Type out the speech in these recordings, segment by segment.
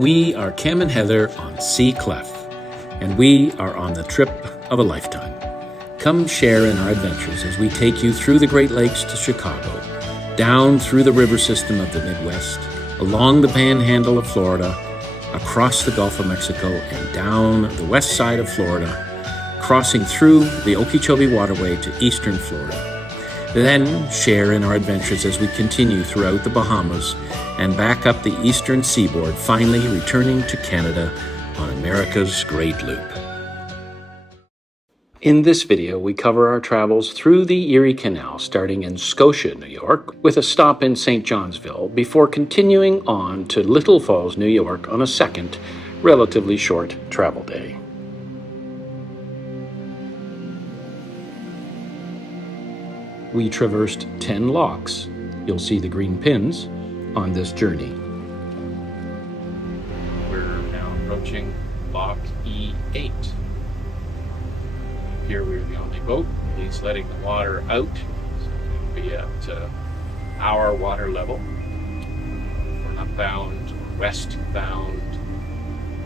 We are Cam and Heather on Sea Clef, and we are on the trip of a lifetime. Come share in our adventures as we take you through the Great Lakes to Chicago, down through the river system of the Midwest, along the panhandle of Florida, across the Gulf of Mexico, and down the west side of Florida, crossing through the Okeechobee Waterway to eastern Florida. Then share in our adventures as we continue throughout the Bahamas and back up the eastern seaboard, finally returning to Canada on America's Great Loop. In this video, we cover our travels through the Erie Canal, starting in Scotia, New York, with a stop in St. Johnsville, before continuing on to Little Falls, New York on a second, relatively short travel day. We traversed 10 locks. You'll see the green pins on this journey. We're now approaching lock E8. Here we're the only boat. He's letting the water out, so we'll be at our water level. We're upbound, westbound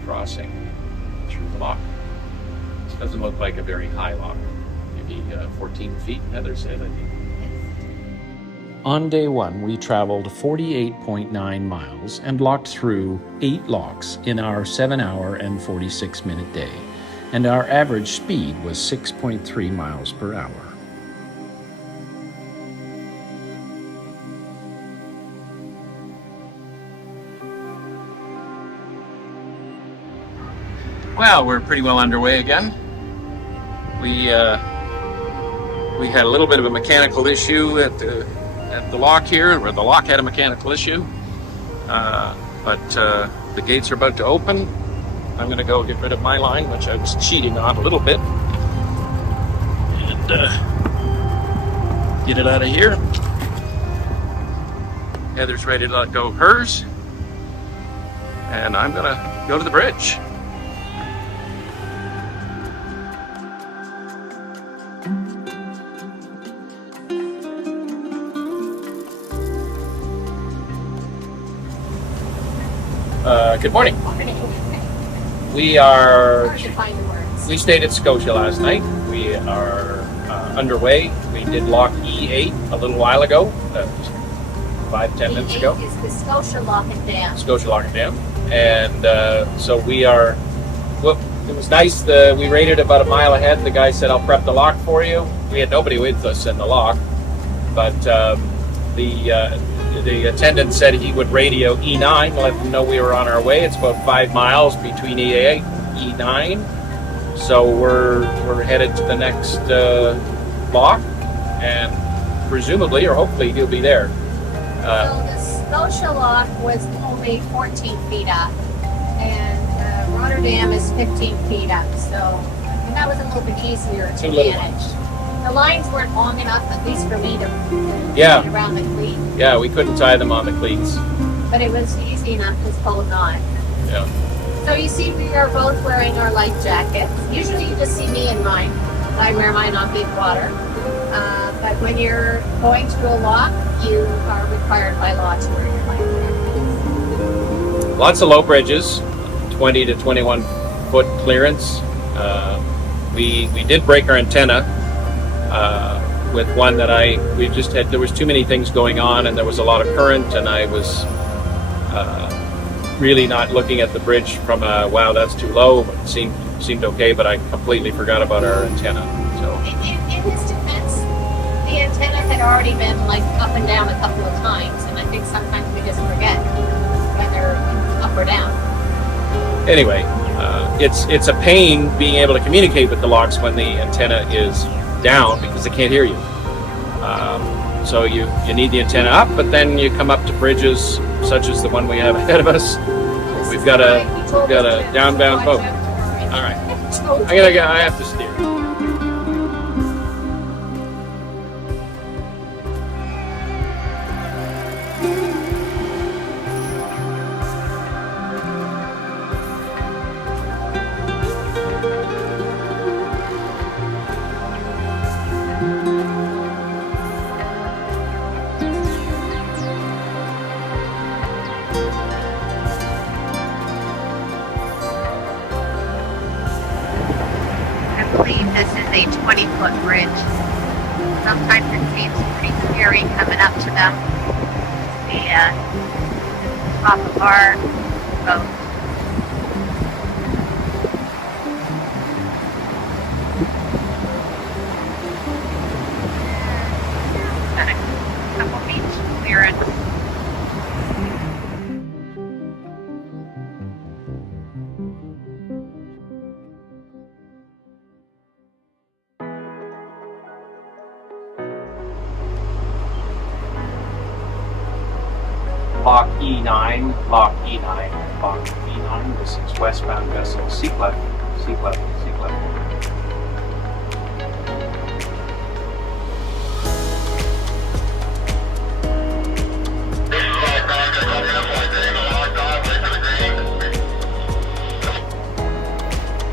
crossing through the lock. This doesn't look like a very high lock. Maybe 14 feet, Heather said, I think. On day one, we traveled 48.9 miles and locked through 8 locks in our 7-hour and 46-minute day, and our average speed was 6.3 miles per hour. Well, we're pretty well underway again. We had a little bit of a mechanical issue at the lock here, where the lock had a mechanical issue, but the gates are about to open. I'm going to go get rid of my line, which I was cheating on a little bit, and get it out of here. Heather's ready to let go of hers, and I'm going to go to the bridge. Good morning. We stayed at Scotia last night. We are underway. We did lock E8 a little while ago, 5-10 minutes ago. Is the Scotia Lock and Dam. Scotia Lock and Dam. And so we are, well, it was nice. We rated about a mile ahead. The guy said, I'll prep the lock for you. We had nobody with us in the lock, but the attendant said he would radio E9, let them know we were on our way. It's about 5 miles between E8 and E9. So we're headed to the next lock, and presumably or hopefully he'll be there. So the Scotia Lock was only 14 feet up, and Rotterdam is 15 feet up. So that was a little bit easier to manage. The lines weren't long enough, at least for me, to get around the cleat. Yeah, we couldn't tie them on the cleats. But it was easy enough to hold on. Yeah. So you see we are both wearing our life jackets. Usually you just see me in mine. I wear mine on big water. But when you're going to a lock, you are required by law to wear your life jackets. Lots of low bridges, 20 to 21 foot clearance. We did break our antenna. With one that there was too many things going on, and there was a lot of current, and I was really not looking at the bridge from wow, that's too low. It seemed okay, but I completely forgot about our antenna. So in his defense, the antenna had already been like up and down a couple of times, and I think sometimes we just forget whether up or down. Anyway, it's a pain being able to communicate with the locks when the antenna is down, because they can't hear you. So you need the antenna up, but then you come up to bridges such as the one we have ahead of us. We've got a downbound boat. All right, I have to steer. a 20-foot bridge. Sometimes it seems pretty scary coming up to them. The top of our boat. Got a couple beach clearance. Lock E9, Lock E9, Lock E9. This is westbound vessel C clef, C clef, C clef.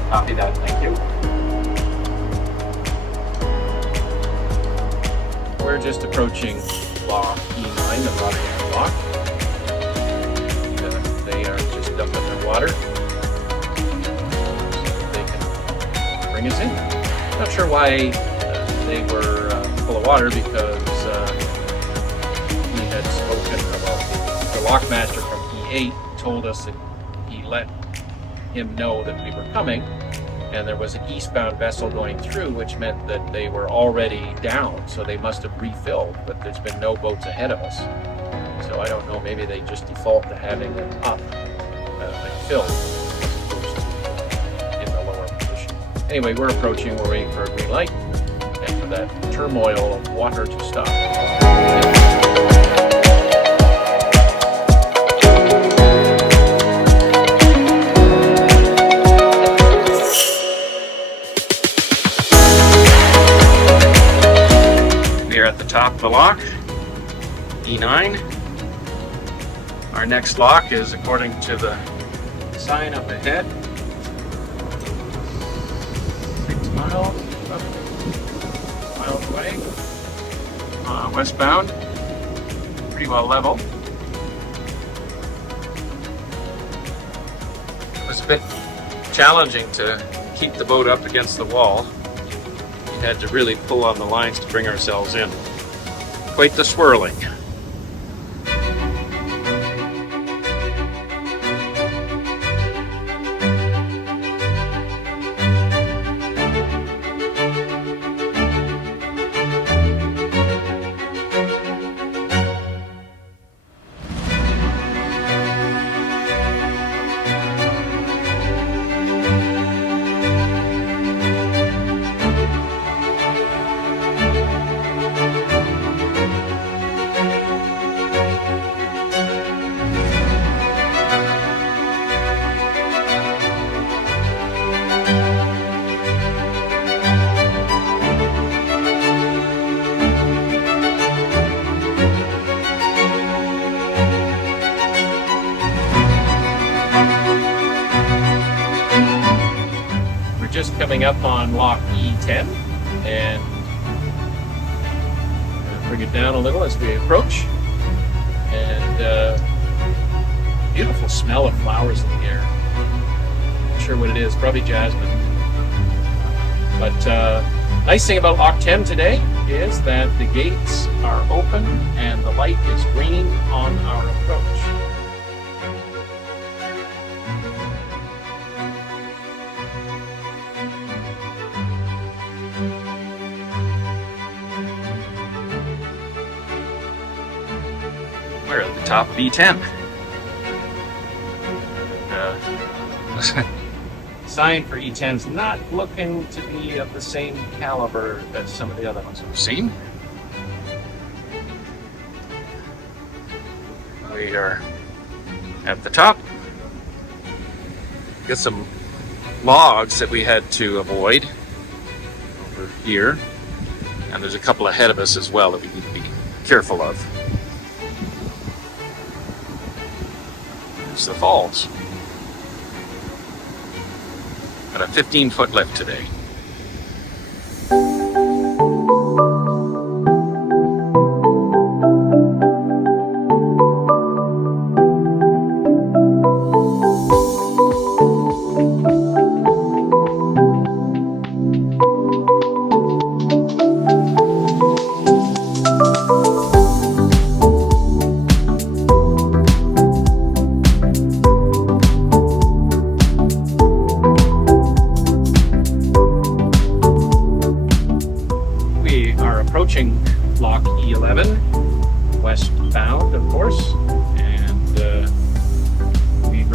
Copy that, thank you. We're just approaching Lock E9, the Rotterdam Lock. They are just dumping their water so they can bring us in. Not sure why they were full of water, because we had spoken about the lockmaster from E8 told us that he let him know that we were coming, and there was an eastbound vessel going through, which meant that they were already down, so they must have refilled, but there's been no boats ahead of us. So I don't know, maybe they just default to having it up and filled as opposed to in the lower position. Anyway, we're approaching, we're waiting for a green light and for that turmoil of water to stop. We are at the top of the lock, E9. Our next lock is, according to the sign up ahead, 6 miles away, westbound, pretty well level. It was a bit challenging to keep the boat up against the wall. We had to really pull on the lines to bring ourselves in. Quite the swirling. Just coming up on Lock E10, and bring it down a little as we approach, and beautiful smell of flowers in the air. Not sure what it is, probably jasmine. But nice thing about Lock 10 today is that the gates are open and the light is green on our approach. We're at the top of E10. Sign for E10's not looking to be of the same caliber as some of the other ones we've seen. We are at the top. Got some logs that we had to avoid over here, and there's a couple ahead of us as well that we need to be careful of. There's the falls. Got a 15-foot lift today.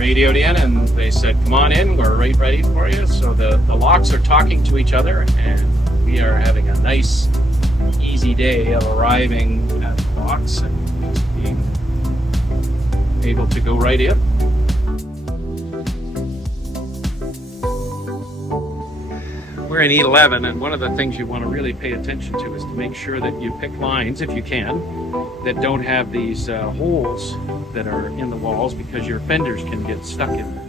radioed in and they said, come on in, we're right ready for you. So the locks are talking to each other, and we are having a nice, easy day of arriving at the locks and being able to go right in. We're in E11, and one of the things you want to really pay attention to is to make sure that you pick lines, if you can, that don't have these holes that are in the walls, because your fenders can get stuck in them.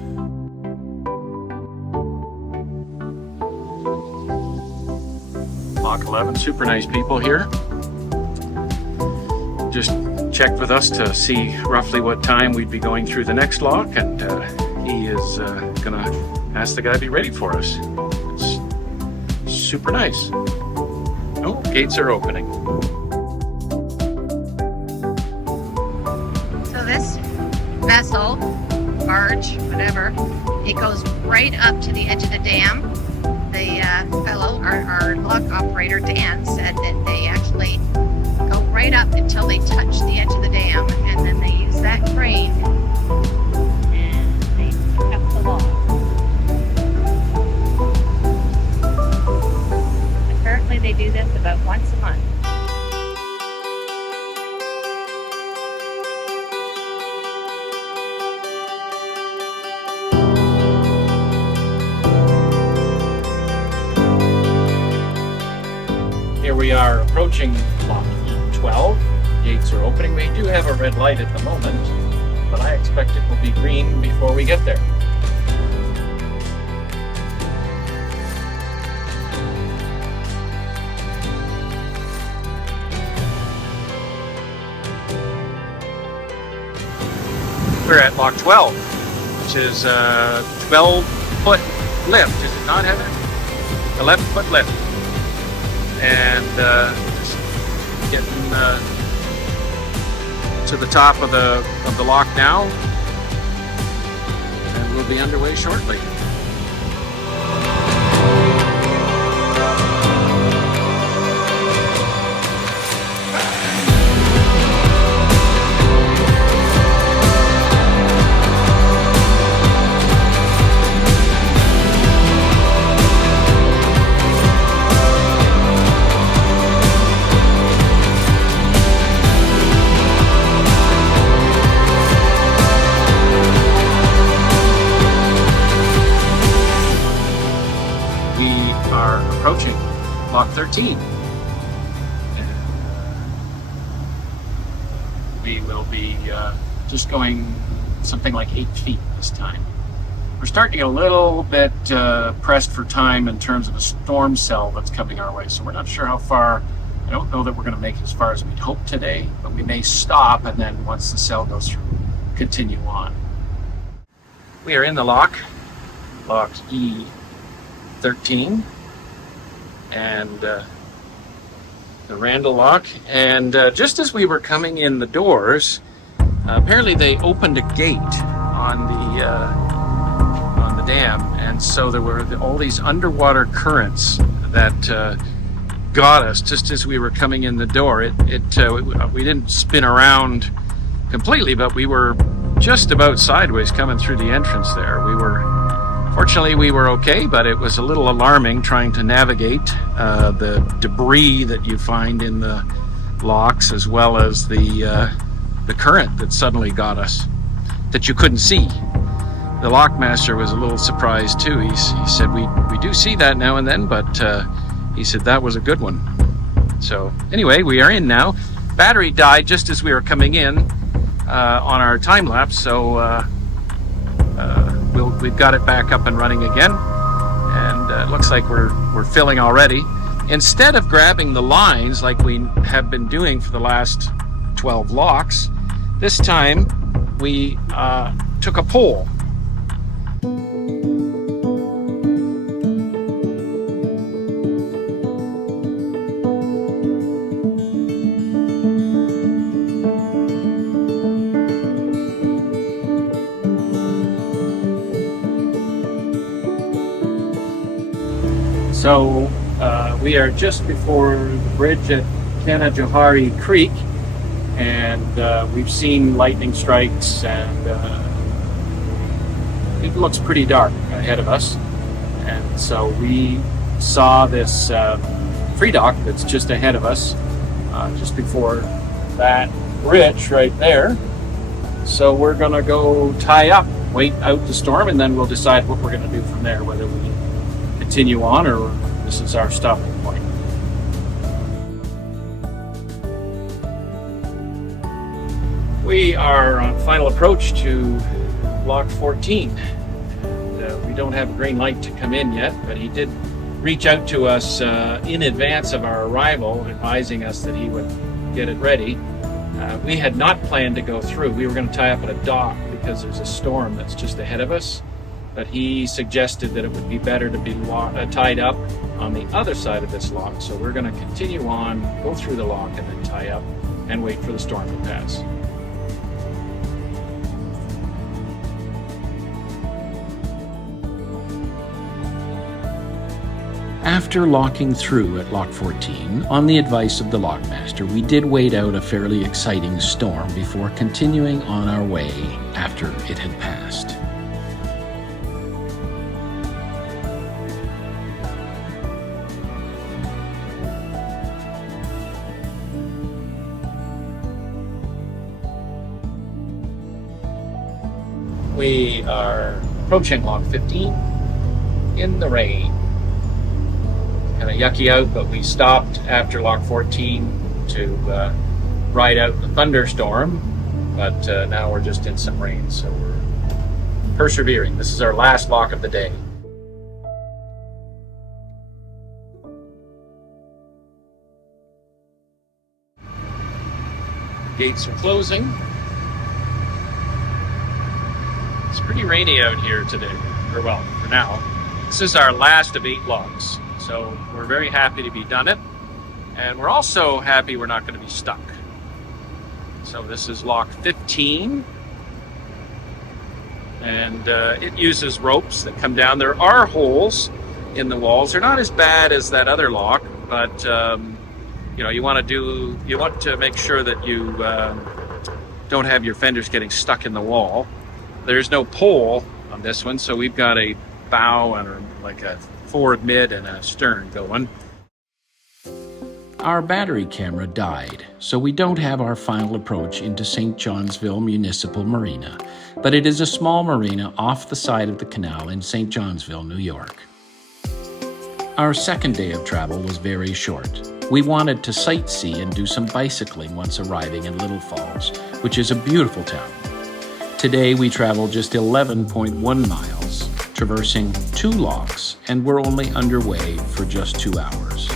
Lock 11, super nice people here. Just checked with us to see roughly what time we'd be going through the next lock, and he is gonna ask the guy to be ready for us. It's super nice. Oh, gates are opening. So this vessel, barge, whatever, it goes right up to the edge of the dam. The fellow, our lock operator, Dan, said that they actually go right up until they touch the edge of the dam, and then they use that crane and they pick up the lock. Apparently they do this about once a month. Here we are approaching lock E12. Gates are opening. We do have a red light at the moment, but I expect it will be green before we get there. We're at lock 12, which is a 12-foot lift. Is it not, Heather? 11-foot lift. And just getting to the top of the lock now, and we'll be underway shortly. Approaching lock 13, and we will be just going something like 8 feet this time. We're starting to get a little bit pressed for time in terms of a storm cell that's coming our way, so we're not sure how far. I don't know that we're going to make it as far as we'd hope today, but we may stop, and then once the cell goes through, continue on. We are in the lock E13. And the Randall lock, and just as we were coming in the doors, apparently they opened a gate on the dam, and so there were all these underwater currents that got us just as we were coming in the door. We didn't spin around completely, but we were just about sideways coming through the entrance there. Fortunately, we were okay, but it was a little alarming trying to navigate the debris that you find in the locks, as well as the current that suddenly got us, that you couldn't see. The lockmaster was a little surprised too. He said, we do see that now and then, but he said that was a good one. So anyway, we are in now. Battery died just as we were coming in on our time lapse, so we've got it back up and running again, and it looks like we're filling already. Instead of grabbing the lines like we have been doing for the last 12 locks, this time we took a pole. So we are just before the bridge at Canajoharie Creek, and we've seen lightning strikes and it looks pretty dark ahead of us. And so we saw this free dock that's just ahead of us, just before that bridge right there. So we're gonna go tie up, wait out the storm, and then we'll decide what we're gonna do from there, whether we continue on or this is our stopping point. We are on final approach to Lock 14. We don't have a green light to come in yet, but he did reach out to us in advance of our arrival, advising us that he would get it ready. We had not planned to go through. We were going to tie up at a dock because there's a storm that's just ahead of us, but he suggested that it would be better to be tied up on the other side of this lock. So we're going to continue on, go through the lock, and then tie up and wait for the storm to pass. After locking through at Lock 14, on the advice of the lockmaster, we did wait out a fairly exciting storm before continuing on our way after it had passed. We are approaching Lock 15 in the rain. Kind of yucky out, but we stopped after Lock 14 to ride out the thunderstorm, but now we're just in some rain, so we're persevering. This is our last lock of the day. Gates are closing. It's pretty rainy out here today, or well, for now. This is our last of 8 locks. So we're very happy to be done it, and we're also happy we're not going to be stuck. So this is Lock 15, and it uses ropes that come down. There are holes in the walls. They're not as bad as that other lock, but you want to make sure that you don't have your fenders getting stuck in the wall. There's no pole on this one, so we've got a bow and like a forward mid and a stern going. Our battery camera died, so we don't have our final approach into St. Johnsville Municipal Marina, but it is a small marina off the side of the canal in St. Johnsville, New York. Our second day of travel was very short. We wanted to sightsee and do some bicycling once arriving in Little Falls, which is a beautiful town. Today we traveled just 11.1 miles, traversing 2 locks, and we're only underway for just 2 hours.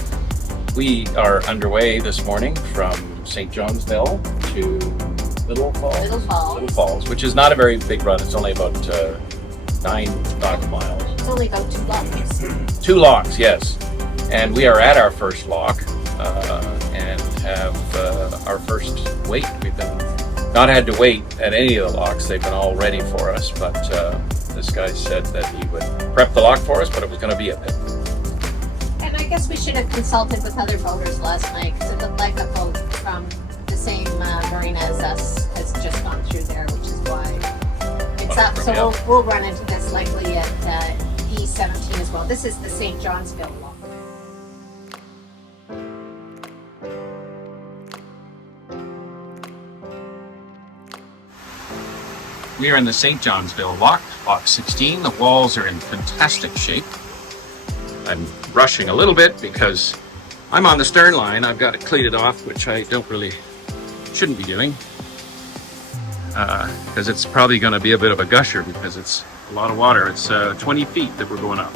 We are underway this morning from St. Johnsville to Little Falls, which is not a very big run. It's only about 9 nautical miles. It's only about 2 locks. 2 locks, yes. And we are at our first lock and have our first wait. We've not had to wait at any of the locks. They've been all ready for us, but this guy said that he would prep the lock for us, but it was going to be a bit. And I guess we should have consulted with other boaters last night, because it looked like a boat from the same marina as us has just gone through there, which is why it's up. So we'll run into this likely at E17 as well. This is the St. Johnsville lock. We are in the St. Johnsville lock, Lock 16. The walls are in fantastic shape. I'm rushing a little bit because I'm on the stern line. I've got it cleated off, which I shouldn't be doing, because it's probably going to be a bit of a gusher because it's a lot of water. It's 20 feet that we're going up.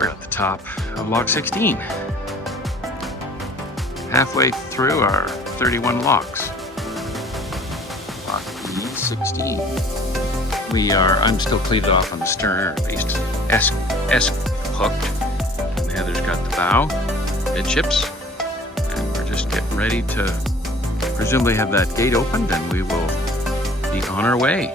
We're at the top of Lock 16. Halfway through our 31 locks. Lock 16. I'm still cleated off on the stern, or at least hooked. And the other's got the bow, midships, and we're just getting ready to presumably have that gate opened, and we will be on our way.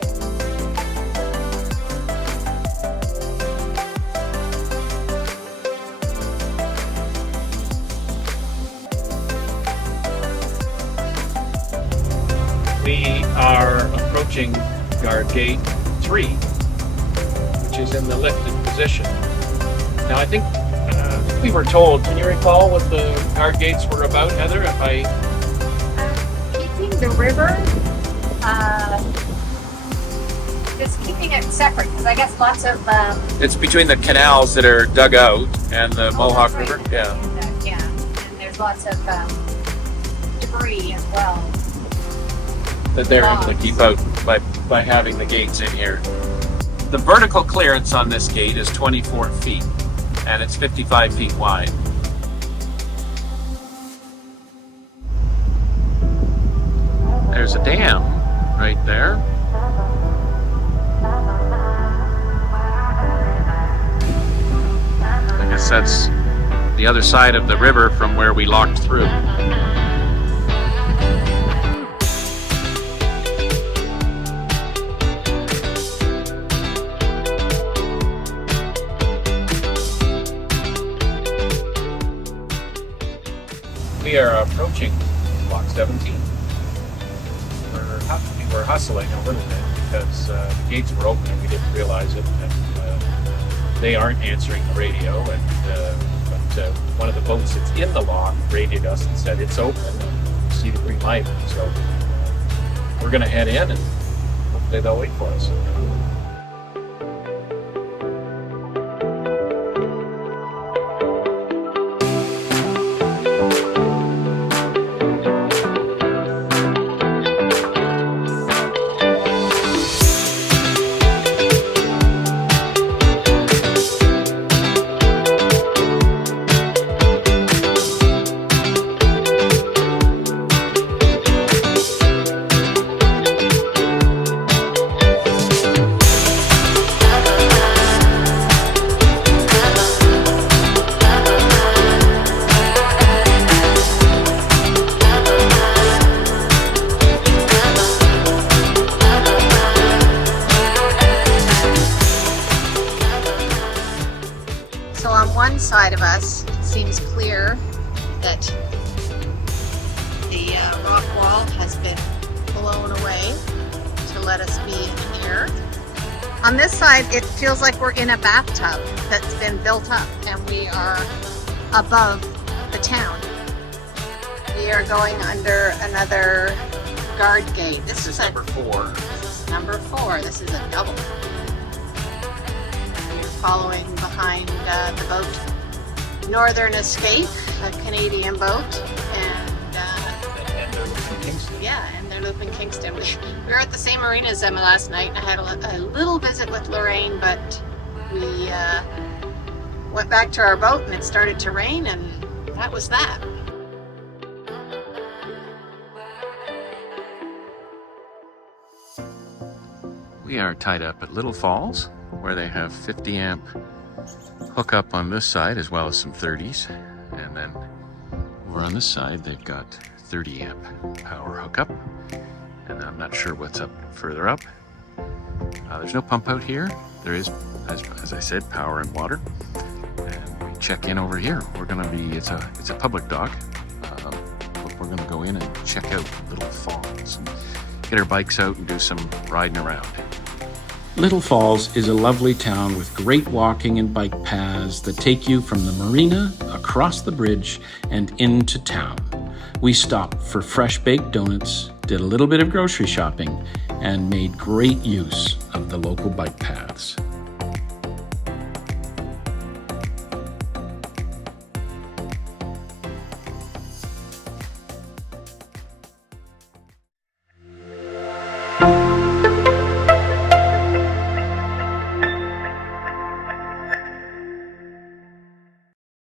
We are approaching guard gate 3, which is in the lifted position. Now I think we were told, can you recall what the guard gates were about, Heather? If I... Keeping the river, just keeping it separate, because I guess lots of... It's between the canals that are dug out and the Mohawk right. River? Yeah. Yeah, and there's lots of debris as well. That they're able to keep out by having the gates in here. The vertical clearance on this gate is 24 feet, and it's 55 feet wide. There's a dam right there. I guess that's the other side of the river from where we locked through. We are approaching block 17. We were hustling a little bit because the gates were open and we didn't realize it. And they aren't answering the radio. But one of the boats that's in the lock radioed us and said it's open. And we see the green light. So we're going to head in and hopefully they'll wait for us. So on one side of us, it seems clear that the rock wall has been blown away to let us be in here. On this side, it feels like we're in a bathtub that's been built up and we are above the town. We are going under another guard gate. This is number 4. This is number 4. This is a double. Following behind the boat Northern Escape, a Canadian boat, and they're looping Kingston. Yeah, and they're looping Kingston. We were at the same marina as Emma last night. I had a little visit with Lorraine, but we went back to our boat and it started to rain, and that was that. We are tied up at Little Falls, where they have 50 amp hookup on this side as well as some 30s, and then over on this side they've got 30 amp power hookup, and I'm not sure what's up further up. There's no pump out here. There is, as I said, power and water, and we check in over here. We're gonna be, it's a public dock, but we're gonna go in and check out Little Falls and get our bikes out and do some riding around. Little Falls is a lovely town with great walking and bike paths that take you from the marina, across the bridge, and into town. We stopped for fresh baked donuts, did a little bit of grocery shopping, and made great use of the local bike paths.